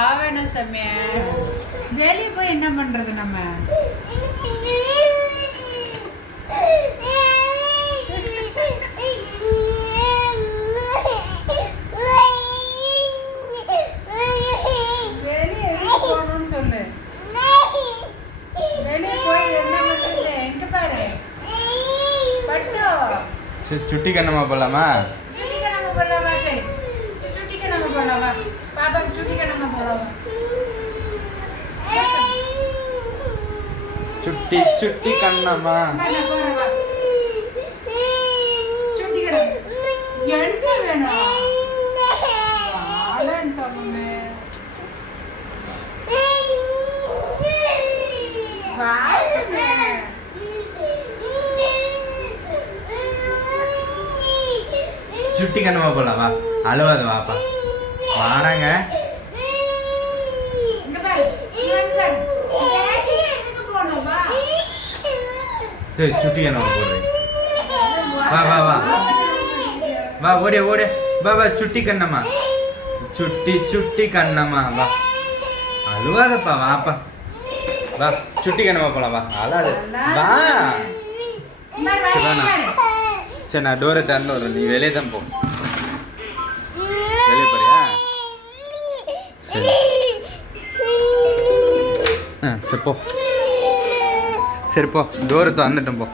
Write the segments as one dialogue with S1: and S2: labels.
S1: ஆவேணும் சாமி வெளியே போய் என்ன பண்றது நம்ம? போய் என்ன பண்றது? எங்க பாரு? பட்டு.
S2: சரி சுட்டி கண்ணம்மா போகலாமா
S1: சுட்டிக்கு நம்ம போடலாமா
S2: சுட்டி சுட்டி கண்ணம்மா. சுட்டி கண்ணம்மா போகலாம் வா. அழுவாத வாப்பா. வாடாங்க. சரி சுட்டி கண்ணம்மா போடுறேன். வா, வா, வா. வா ஓடி ஓடி. வா வா சுட்டி கண்ணம்மா. சுட்டி சுட்டி கண்ணம்மா. வா. அழுவாதப்பா வாப்பா. வா சுட்டி கண்ணம்மா போலாம் வா. அழாத. வா. சரி, நான் டோரை திறந்து வரேன் நீ வெளியே தான் போ. சரி போ. சரி போ டோரை திறந்துட்டோம் போ.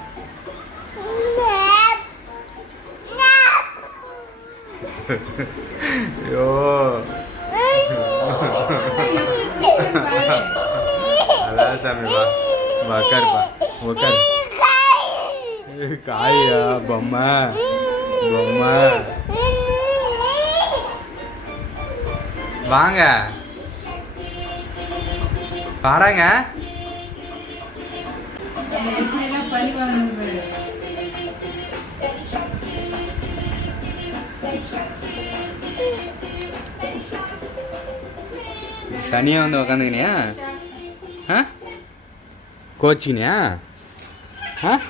S2: ஐயோ. அதான் சாமி வா. வா உட்காருப்பா உட்காரு காயா பொம்மை. பொம்மை. வாங்க. பாருங்க.
S1: எப்படிலாம்
S2: வந்து உக்காந்துக்கினியா? ஆ? கோச்சிக்கினியா? ஆ?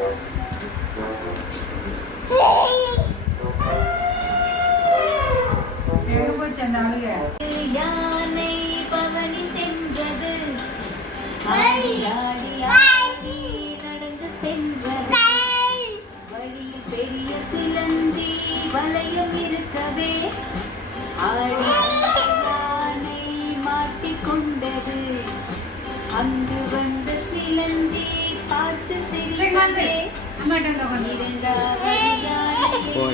S1: you. போச்சு அந்த அழுகை?
S3: யானை பவனி சென்றது. நடந்து சென்றது. வழியில் பெரிய சிலந்தி வளையம் இருக்கவே ஆடி யானை மாட்டிக்கொண்டது. அங்கு வந்த சிலந்தி பார்த்து. சிரித்ததே.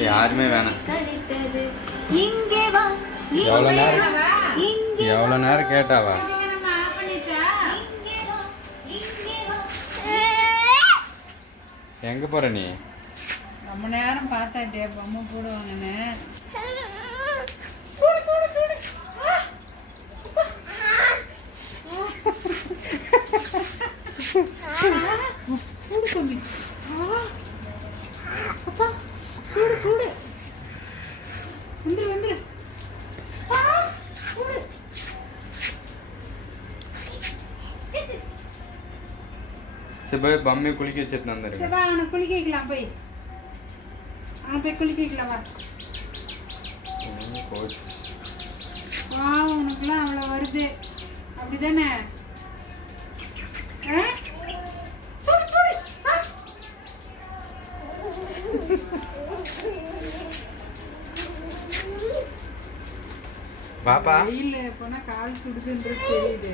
S2: யாருமே வேணாம்.
S3: கிடைத்தது. இங்கே
S2: எவ்வளோ நேரம் எவ்வளோ நேரம் கேட்டாவா. எங்கே போகிற நீ
S1: ரொம்ப நேரம் பார்த்தாட்டே பொம்மை போடுவாங்கன்னு சூடு தம்பி ஆ. அப்பா சூடு சூடு
S2: சரி போய் பம்மி குளிக்க வச்சுட்டு
S1: சரி
S2: வந்துருங்க
S1: வா அவனை குளிக்க வைக்கலாம் போய். அவனை போய் குளிக்க வைக்கலாம் வா.
S2: கோச்சு.
S1: வா உனக்குலாம் அவ்வளோ வருது. அப்படிதானே? ஆ? சூடு சூடு. ஆ.
S2: பாப்பா.
S1: வெயில்ல போனா கால் சுடுதுன்றது தெரியுது.